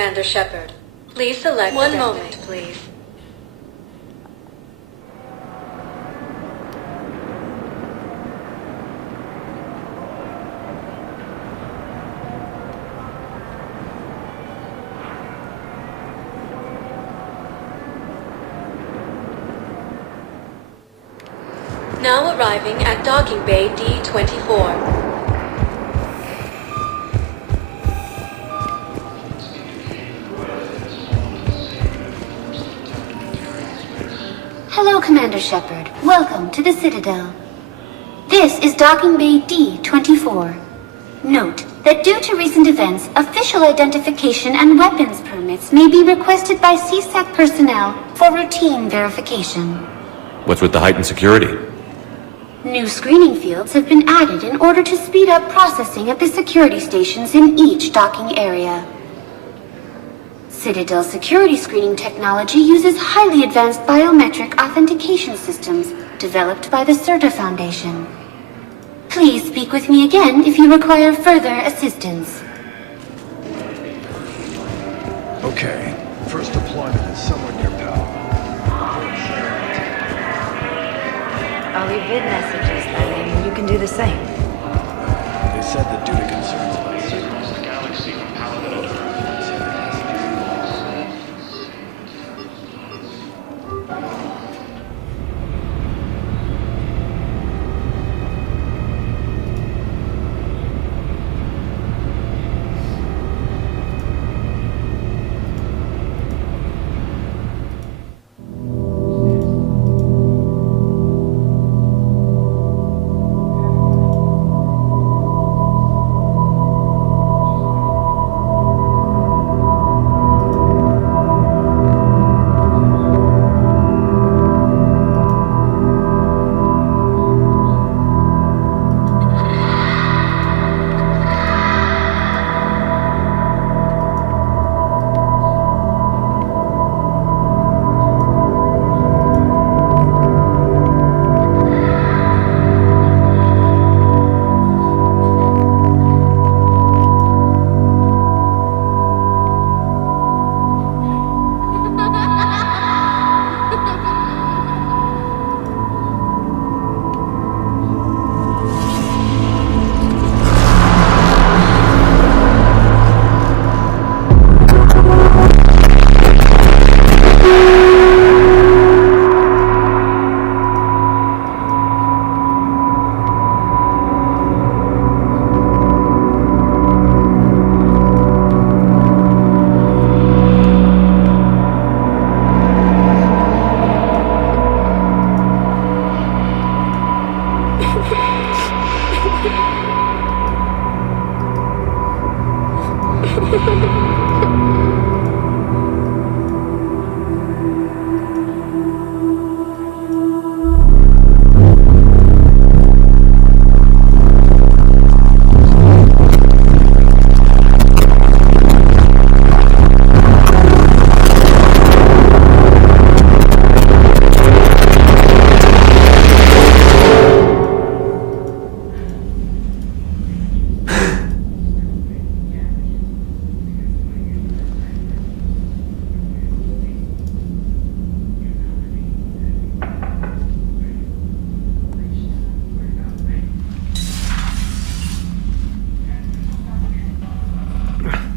Commander Shepard. Please select one moment, please. Now arriving at Docking Bay D-24. Hello, Commander Shepard. Welcome to the Citadel. This is Docking Bay D-24. Note that due to recent events, official identification and weapons permits may be requested by CSAC personnel for routine verification. What's with the heightened security? New screening fields have been added in order to speed up processing at the security stations in each docking area. Citadel security screening technology uses highly advanced biometric authentication systems developed by the CERTA Foundation. Please speak with me again if you require further assistance. Okay, first deployment is somewhere near power. I'll leave vid messages then, and you can do the same. They said that due to concerns about signals, the galaxy from Paladin.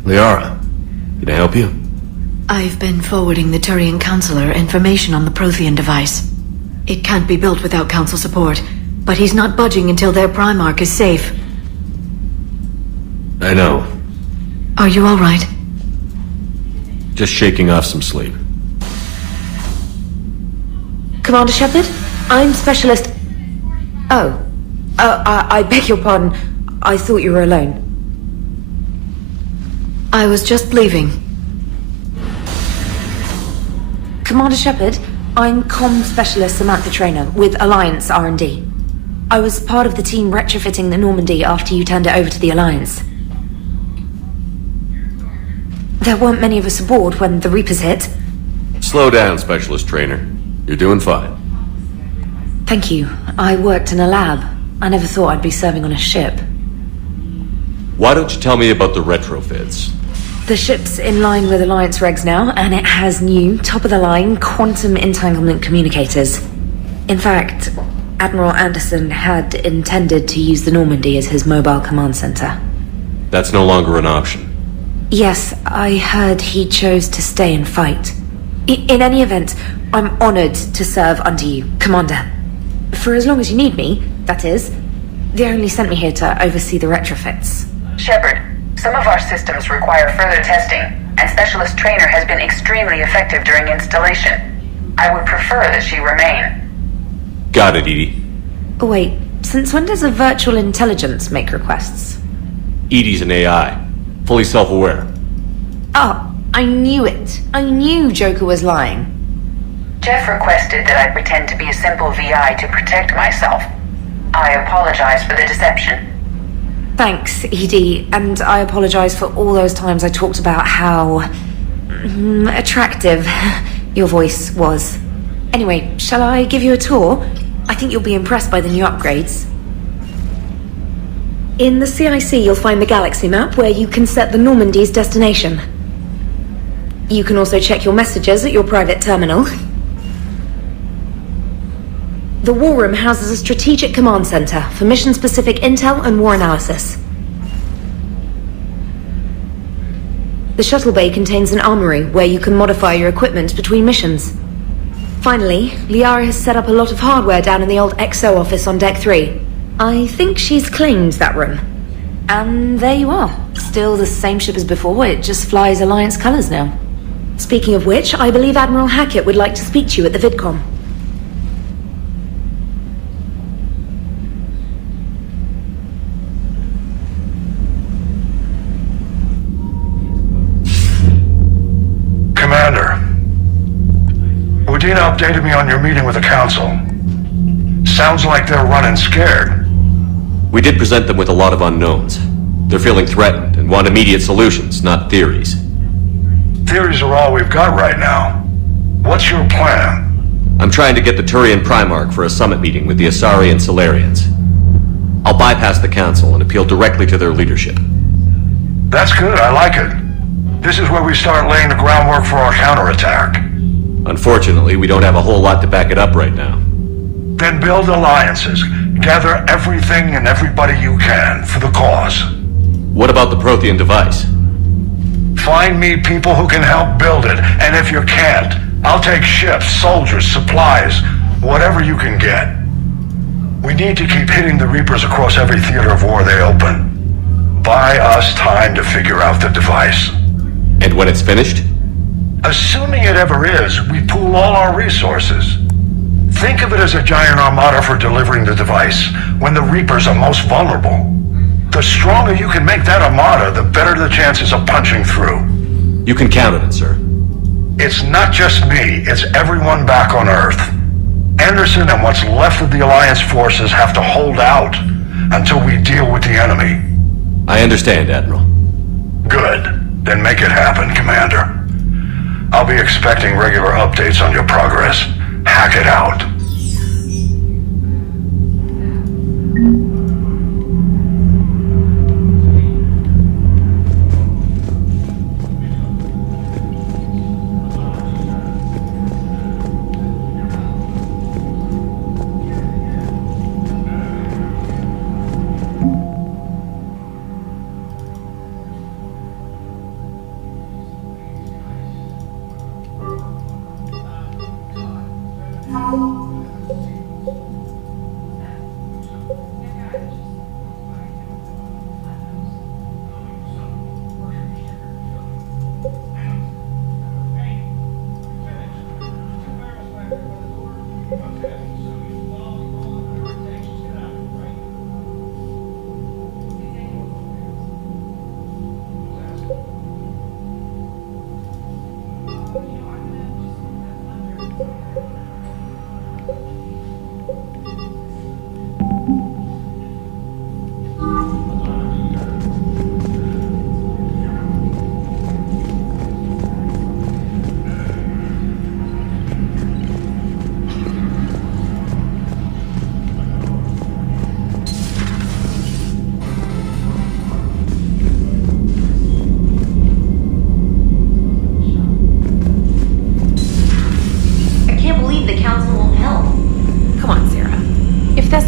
Liara, can I help you? I've been forwarding the Turian Counselor information on the Prothean device. It can't be built without Council support, but he's not budging until their Primarch is safe. I know. Are you all right? Just shaking off some sleep. Commander Shepard? I'm Specialist... Oh. I beg your pardon. I thought you were alone. I was just leaving. Commander Shepard, I'm Comm Specialist Samantha Traynor with Alliance R&D. I was part of the team retrofitting the Normandy after you turned it over to the Alliance. There weren't many of us aboard when the Reapers hit. Slow down, Specialist Trainer. You're doing fine. Thank you. I worked in a lab. I never thought I'd be serving on a ship. Why don't you tell me about the retrofits? The ship's in line with Alliance regs now, and it has new, top-of-the-line quantum entanglement communicators. In fact, Admiral Anderson had intended to use the Normandy as his mobile command center. That's no longer an option. Yes, I heard he chose to stay and fight. In any event, I'm honored to serve under you, Commander. For as long as you need me, that is. They only sent me here to oversee the retrofits. Shepard, some of our systems require further testing, and Specialist Trainer has been extremely effective during installation. I would prefer that she remain. Got it, Edie. Oh, wait, since when does a virtual intelligence make requests? Edie's an AI. Fully self-aware. Oh, I knew it. I knew Joker was lying. Jeff requested that I pretend to be a simple VI to protect myself. I apologize for the deception. Thanks, Edie, and I apologize for all those times I talked about how attractive your voice was. Anyway, shall I give you a tour? I think you'll be impressed by the new upgrades. In the CIC, you'll find the galaxy map where you can set the Normandy's destination. You can also check your messages at your private terminal. The War Room houses a strategic command center for mission-specific intel and war analysis. The shuttle bay contains an armory where you can modify your equipment between missions. Finally, Liara has set up a lot of hardware down in the old XO office on Deck 3. I think she's claimed that room. And there you are. Still the same ship as before, it just flies Alliance colors now. Speaking of which, I believe Admiral Hackett would like to speak to you at the VidCom. Commander, Udina updated me on your meeting with the Council. Sounds like they're running scared. We did present them with a lot of unknowns. They're feeling threatened and want immediate solutions, not theories. Theories are all we've got right now. What's your plan? I'm trying to get the Turian Primarch for a summit meeting with the Asari and Solarians. I'll bypass the Council and appeal directly to their leadership. That's good, I like it. This is where we start laying the groundwork for our counterattack. Unfortunately, we don't have a whole lot to back it up right now. Then build alliances. Gather everything and everybody you can for the cause. What about the Prothean device? Find me people who can help build it, and if you can't, I'll take ships, soldiers, supplies, whatever you can get. We need to keep hitting the Reapers across every theater of war they open. Buy us time to figure out the device. And when it's finished? Assuming it ever is, we pool all our resources. Think of it as a giant armada for delivering the device, when the Reapers are most vulnerable. The stronger you can make that armada, the better the chances of punching through. You can count on it, sir. It's not just me, it's everyone back on Earth. Anderson and what's left of the Alliance forces have to hold out until we deal with the enemy. I understand, Admiral. Good. Then make it happen, Commander. I'll be expecting regular updates on your progress. Hack it out.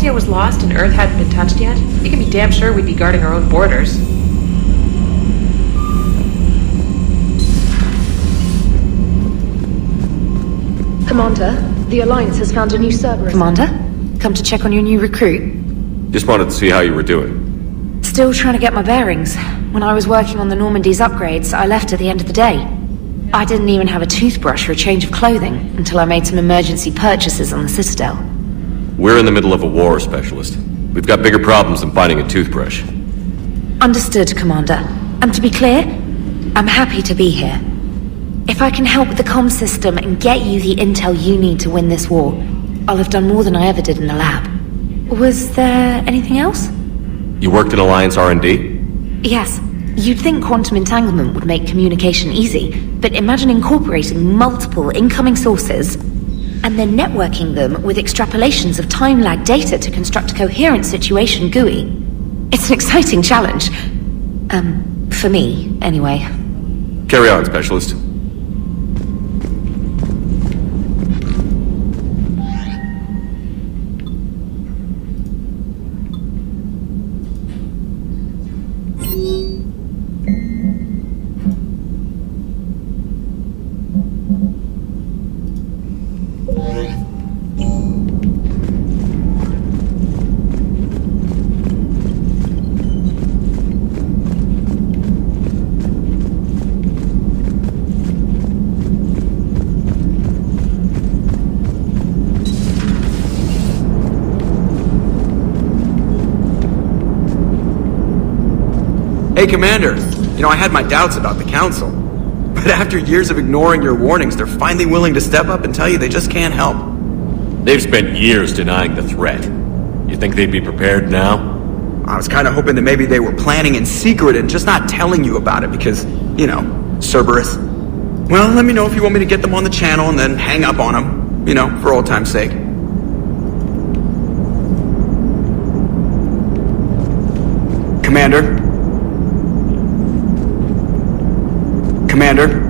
Excelsior was lost and Earth hadn't been touched yet, you can be damn sure we'd be guarding our own borders. Commander, the Alliance has found a new Cerberus. Commander, come to check on your new recruit. Just wanted to see how you were doing. Still trying to get my bearings. When I was working on the Normandy's upgrades, I left at the end of the day. I didn't even have a toothbrush or a change of clothing until I made some emergency purchases on the Citadel. We're in the middle of a war, Specialist. We've got bigger problems than finding a toothbrush. Understood, Commander. And to be clear, I'm happy to be here. If I can help with the comm system and get you the intel you need to win this war, I'll have done more than I ever did in the lab. Was there anything else? You worked in Alliance R&D? Yes. You'd think quantum entanglement would make communication easy, but imagine incorporating multiple incoming sources and then networking them with extrapolations of time-lag data to construct a coherent situation GUI. It's an exciting challenge. For me, anyway. Carry on, Specialist. Hey, Commander. You know, I had my doubts about the Council. But after years of ignoring your warnings, they're finally willing to step up and tell you they just can't help. They've spent years denying the threat. You think they'd be prepared now? I was kind of hoping that maybe they were planning in secret and just not telling you about it because, you know, Cerberus. Well, let me know if you want me to get them on the channel and then hang up on them, you know, for old time's sake. Commander? Commander?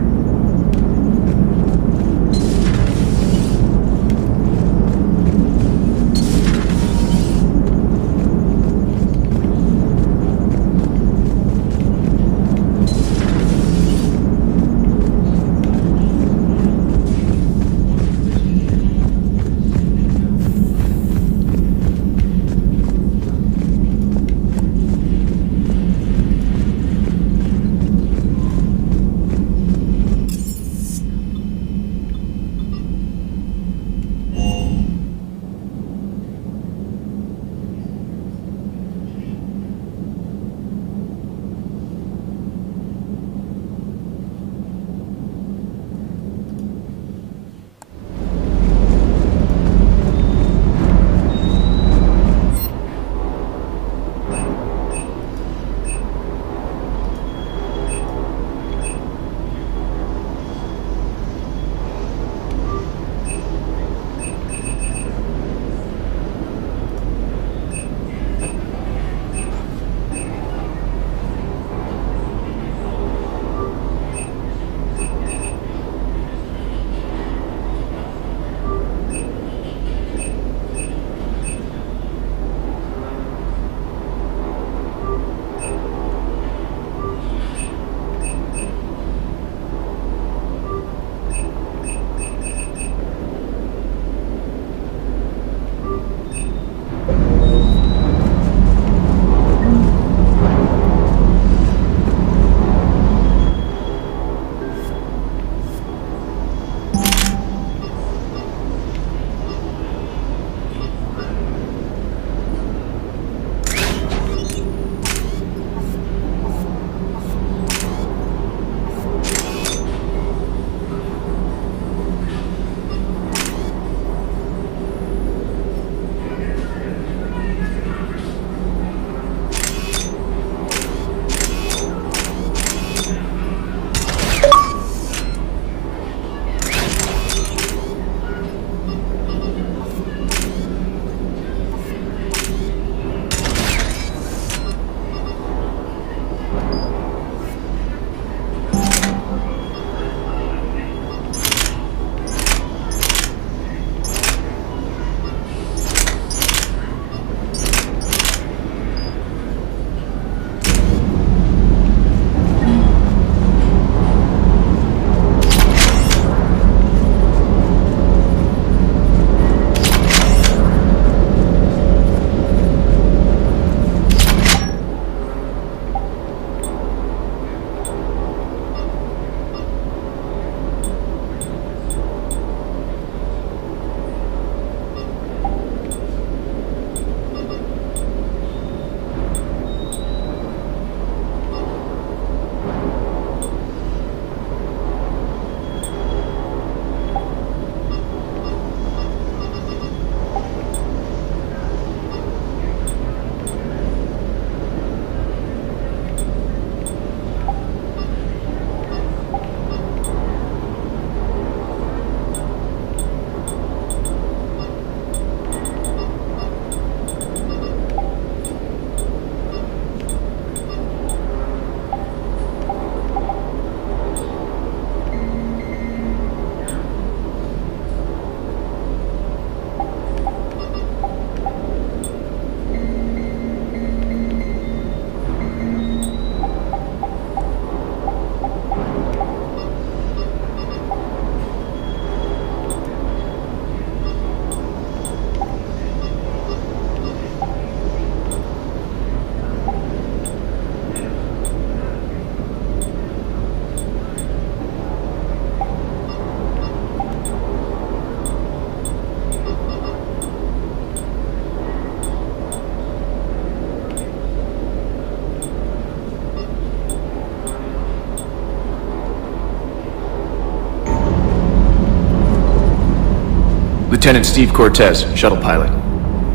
Lieutenant Steve Cortez, shuttle pilot.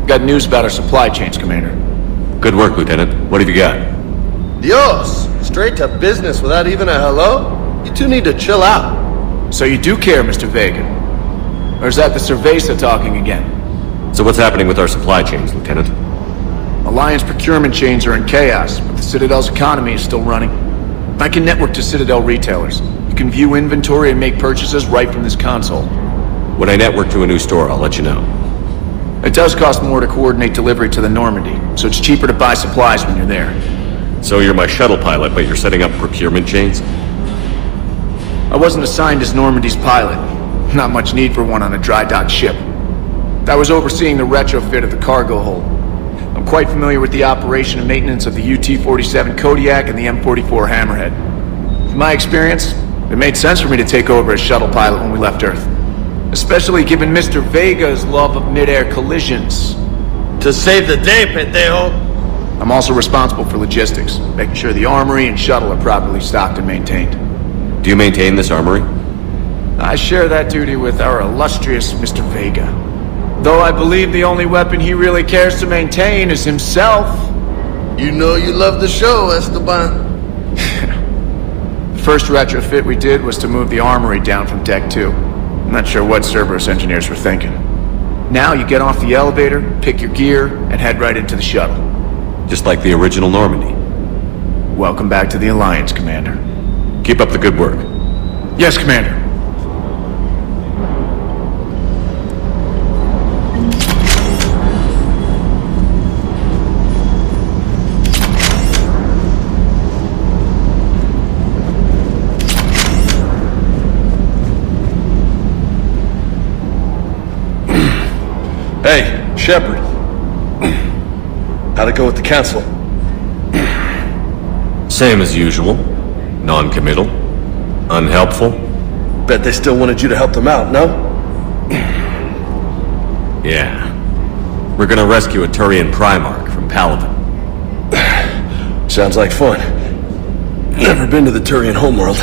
Got news about our supply chains, Commander. Good work, Lieutenant. What have you got? Dios! Straight to business without even a hello? You two need to chill out. So you do care, Mr. Vega? Or is that the Cerveza talking again? So what's happening with our supply chains, Lieutenant? Alliance procurement chains are in chaos, but the Citadel's economy is still running. I can network to Citadel retailers. You can view inventory and make purchases right from this console. When I network to a new store, I'll let you know. It does cost more to coordinate delivery to the Normandy, so it's cheaper to buy supplies when you're there. So you're my shuttle pilot, but you're setting up procurement chains? I wasn't assigned as Normandy's pilot. Not much need for one on a dry dock ship. I was overseeing the retrofit of the cargo hold. I'm quite familiar with the operation and maintenance of the UT-47 Kodiak and the M44 Hammerhead. From my experience, it made sense for me to take over as shuttle pilot when we left Earth. Especially given Mr. Vega's love of mid-air collisions. To save the day, pendejo! I'm also responsible for logistics, making sure the armory and shuttle are properly stocked and maintained. Do you maintain this armory? I share that duty with our illustrious Mr. Vega. Though I believe the only weapon he really cares to maintain is himself. You know you love the show, Esteban. The first retrofit we did was to move the armory down from Deck 2. I'm not sure what Cerberus engineers were thinking. Now you get off the elevator, pick your gear, and head right into the shuttle. Just like the original Normandy. Welcome back to the Alliance, Commander. Keep up the good work. Yes, Commander. Hey, Shepard. How'd it go with the council? Same as usual. Non-committal. Unhelpful. Bet they still wanted you to help them out, no? Yeah. We're gonna rescue a Turian Primarch from Palaven. Sounds like fun. Never been to the Turian homeworld.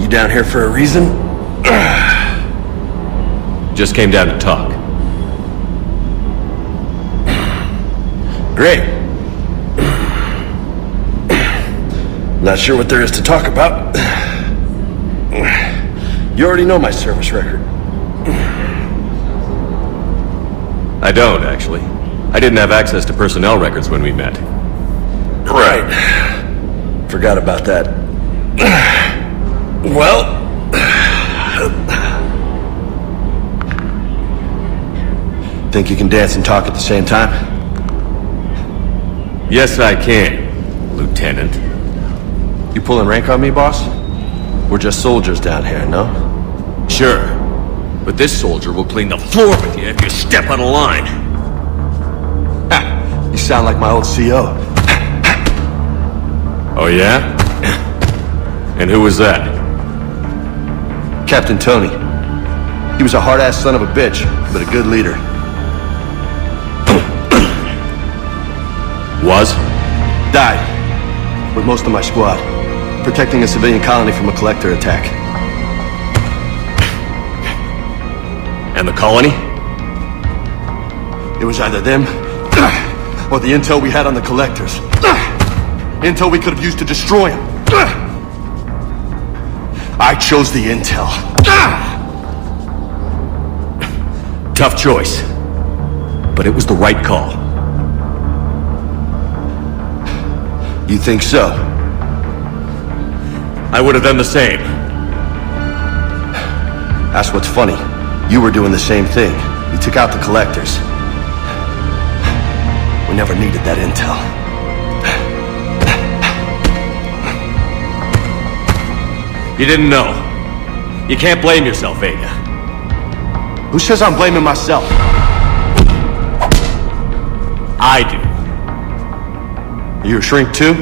You down here for a reason? Just came down to talk. Great. Not sure what there is to talk about. You already know my service record. I don't, actually. I didn't have access to personnel records when we met. Right. Forgot about that. Well... Think you can dance and talk at the same time? Yes, I can, Lieutenant. You pulling rank on me, boss? We're just soldiers down here, no? Sure. But this soldier will clean the floor with you if you step out of line. Ha! You sound like my old CO. Oh, yeah? And who was that? Captain Tony. He was a hard-ass son of a bitch, but a good leader. Was? Died. With most of my squad. Protecting a civilian colony from a collector attack. And the colony? It was either them, or the intel we had on the collectors. Intel we could have used to destroy them. I chose the intel. Tough choice. But it was the right call. You think so? I would have done the same. That's what's funny. You were doing the same thing. You took out the collectors. We never needed that intel. You didn't know. You can't blame yourself, Vega. Who says I'm blaming myself? I do. You a shrink too?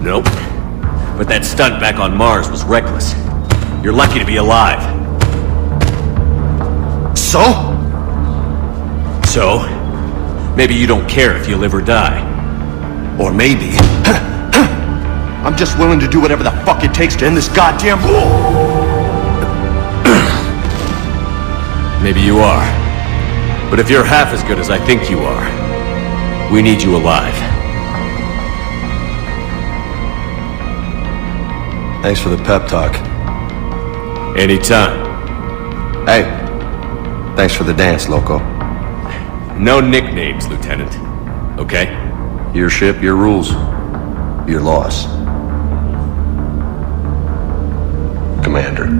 Nope. But that stunt back on Mars was reckless. You're lucky to be alive. So? So, maybe you don't care if you live or die. Or maybe... I'm just willing to do whatever the fuck it takes to end this goddamn war! Maybe you are. But if you're half as good as I think you are, we need you alive. Thanks for the pep talk. Anytime. Hey, thanks for the dance, Loco. No nicknames, Lieutenant. Okay? Your ship, your rules. Your loss. Commander.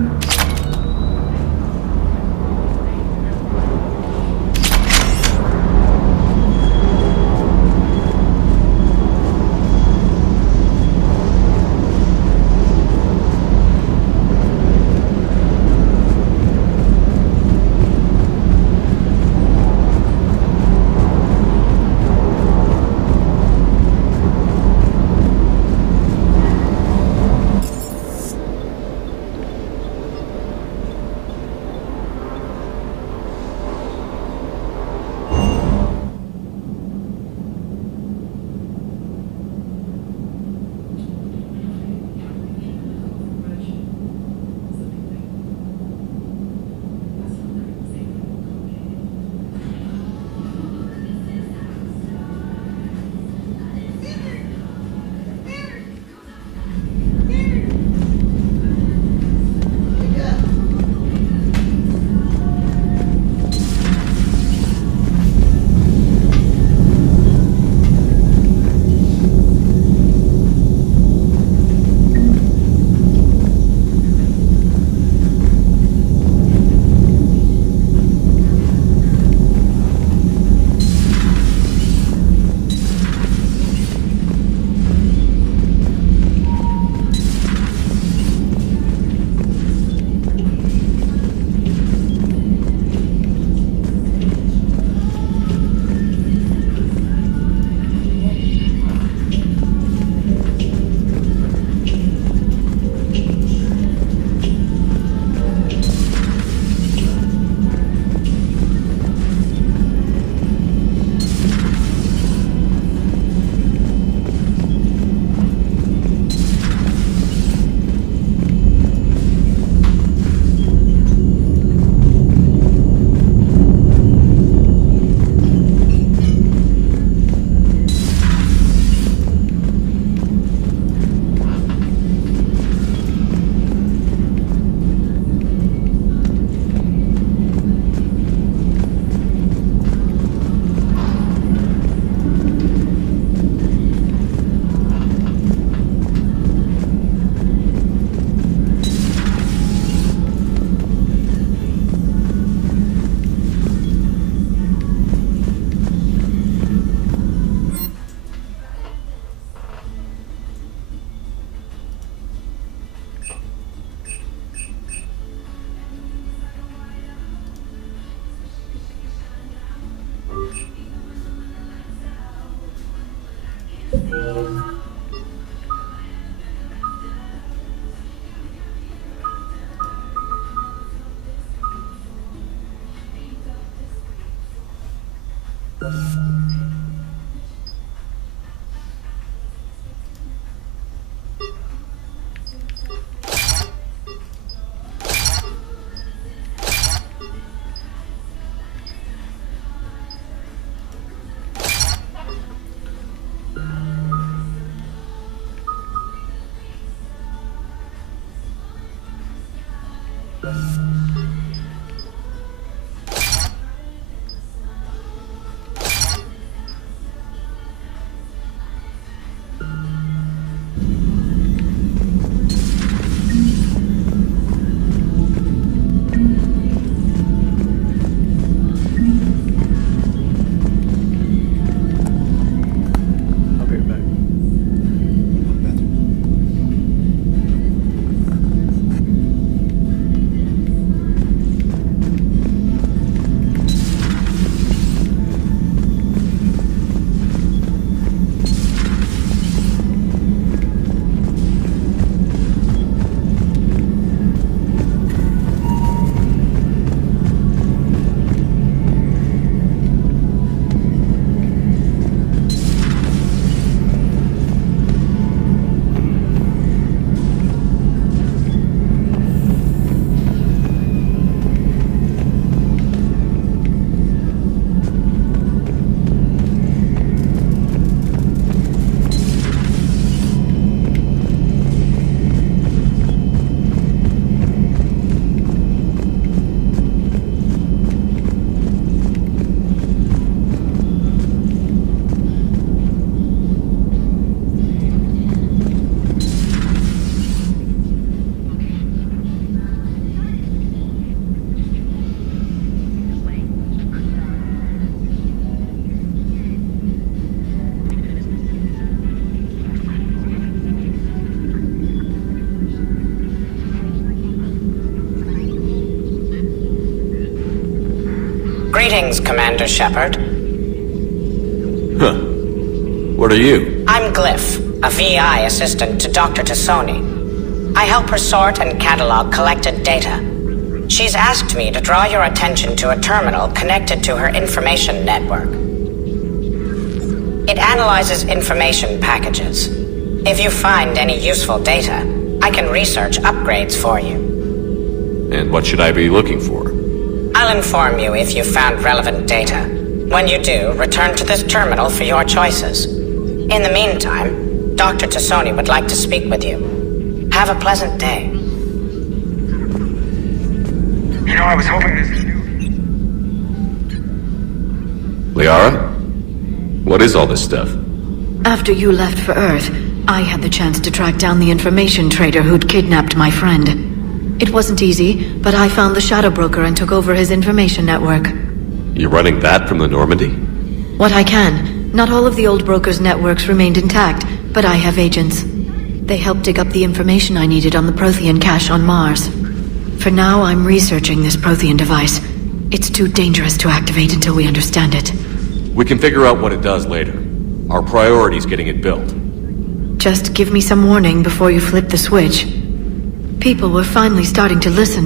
Greetings, Commander Shepard. Huh. What are you? I'm Glyph, a VI assistant to Dr. Tassoni. I help her sort and catalog collected data. She's asked me to draw your attention to a terminal connected to her information network. It analyzes information packages. If you find any useful data, I can research upgrades for you. And what should I be looking for? I'll inform you if you found relevant data. When you do, return to this terminal for your choices. In the meantime, Dr. Tassoni would like to speak with you. Have a pleasant day. You know, I was hoping this... Liara? What is all this stuff? After you left for Earth, I had the chance to track down the information trader who'd kidnapped my friend. It wasn't easy, but I found the Shadow Broker and took over his information network. You're running that from the Normandy? What I can. Not all of the old broker's networks remained intact, but I have agents. They helped dig up the information I needed on the Prothean cache on Mars. For now, I'm researching this Prothean device. It's too dangerous to activate until we understand it. We can figure out what it does later. Our priority's getting it built. Just give me some warning before you flip the switch. People were finally starting to listen.